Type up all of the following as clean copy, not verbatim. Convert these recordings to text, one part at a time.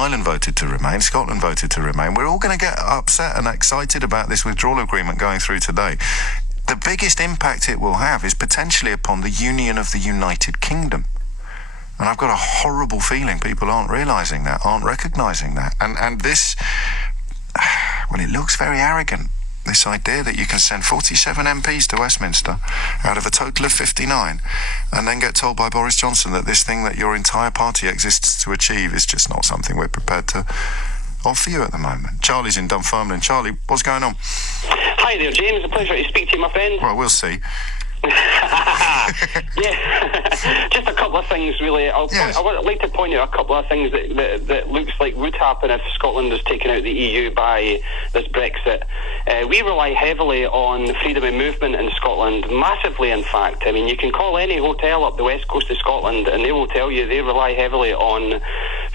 Ireland voted to remain, Scotland voted to remain. We're all going to get upset and excited about this withdrawal agreement going through today. The biggest impact it will have is potentially upon the union of the United Kingdom. And I've got a horrible feeling people aren't realising that, aren't recognising that. And this, well, it looks very arrogant, this idea that you can send 47 MPs to Westminster out of a total of 59 and then get told by Boris Johnson that this thing that your entire party exists to achieve is just not something we're prepared to offer you at the moment. Charlie's in Dunfermline. Charlie, what's going on? Hi there, James. A pleasure to speak to you, my friend. Well, we'll see. Yeah, just a couple of things really. I'd like to point out a couple of things that looks like would happen if Scotland is taken out of the EU by this Brexit. We rely heavily on freedom of movement in Scotland, massively in fact. I mean, you can call any hotel up the west coast of Scotland and they will tell you they rely heavily on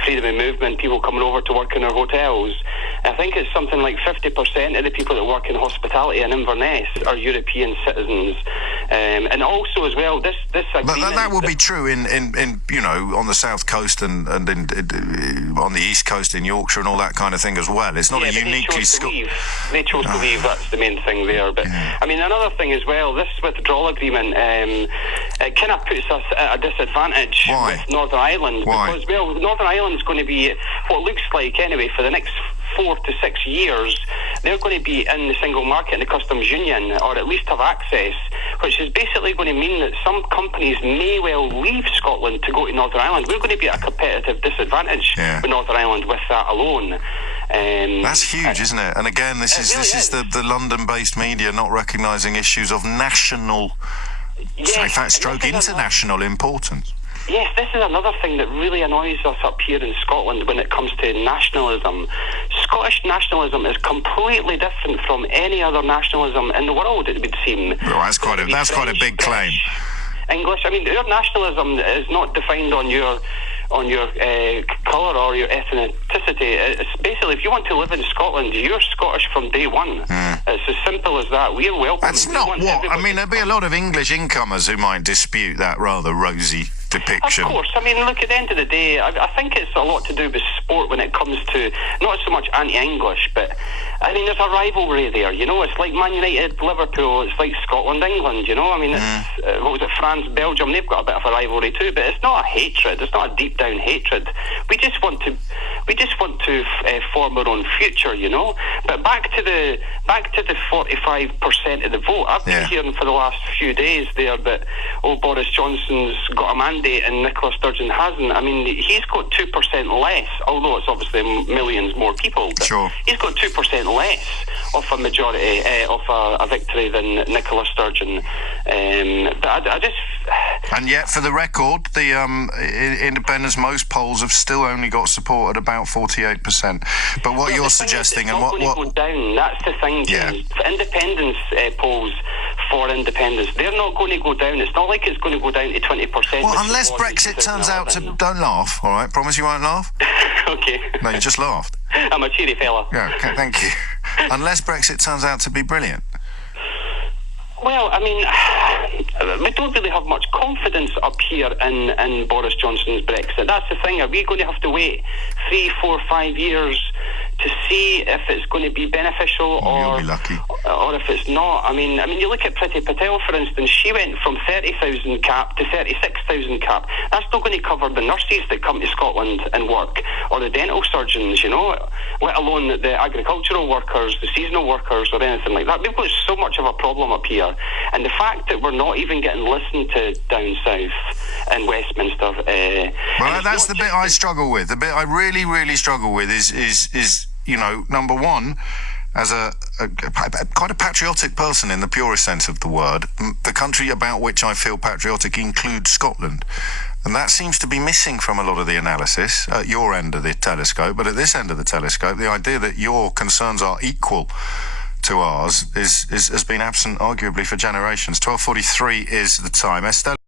freedom of movement, people coming over to work in their hotels. I think it's something like 50% of the people that work in hospitality in Inverness are European citizens. And also as well, this agreement... But that will be true in you know, on the south coast and on the east coast in Yorkshire and all that kind of thing as well. It's not a uniquely... They chose to leave, that's the main thing there. But, I mean, another thing as well, this withdrawal agreement, it kind of puts us at a disadvantage with Northern Ireland. Why? Because, well, Northern Ireland's going to be, what looks like anyway, for the next 4 to 6 years, they're going to be in the single market and the customs union, or at least have access, which is basically going to mean that some companies may well leave Scotland to go to Northern Ireland. We're going to be at a competitive disadvantage with Northern Ireland with that alone. That's huge, isn't it? And again, this is the London-based media not recognising issues of national, in fact, stroke international importance. Yes, this is another thing that really annoys us up here in Scotland when it comes to nationalism. Scottish nationalism is completely different from any other nationalism in the world, it would seem. Well, that's quite a big claim. English, I mean, our nationalism is not defined on your colour or your ethnicity. It's basically, if you want to live in Scotland, you're Scottish from day one. It's as simple as that. We're welcome. That's not what... I mean, there'll be a lot of English incomers who might dispute that rather rosy depiction. Of course. I mean, look, at the end of the day, I think it's a lot to do with sport when it comes to not so much anti-English, but I mean, there's a rivalry there, you know. It's like Man United, Liverpool, it's like Scotland, England, you know. I mean, it's, what was it, France, Belgium, they've got a bit of a rivalry too, but it's not a hatred, it's not a deep down hatred. We just want to form our own future, you know. But back to the 45% of the vote. I've been hearing for the last few days there that Boris Johnson's got a mandate and Nicola Sturgeon hasn't. I mean, he's got 2% less, although it's obviously millions more people. But he's got 2% less of a majority of a victory than Nicola Sturgeon. But I just... And yet, for the record, the independents, most polls have still only got support at about 48%. But what you're suggesting and what go down. That's the thing, James. Independence polls for independence, they're not going to go down. It's not like it's going to go down to 20%. Well, unless Brexit turns out to... Don't laugh, all right? Promise you won't laugh? Okay. No, you just laughed. I'm a cheery fella. Yeah, okay, thank you. Unless Brexit turns out to be brilliant. Well, I mean, we don't really have much confidence up here in Boris Johnson's Brexit. That's the thing. Are we going to have to wait 3, 4, 5 years to see if it's going to be beneficial or if it's not? I mean, you look at Priti Patel, for instance. She went from 30,000 cap to 36,000 cap. That's not going to cover the nurses that come to Scotland and work, or the dental surgeons, you know, let alone the agricultural workers, the seasonal workers, or anything like that. We've got so much of a problem up here. And the fact that we're not even getting listened to down south in Westminster... well, that's the bit I struggle with. The bit I really, really struggle with is you know, number one, as a quite a patriotic person in the purest sense of the word, the country about which I feel patriotic includes Scotland. And that seems to be missing from a lot of the analysis at your end of the telescope. But at this end of the telescope, the idea that your concerns are equal to ours has been absent arguably for generations. 12:43 is the time. Estelle.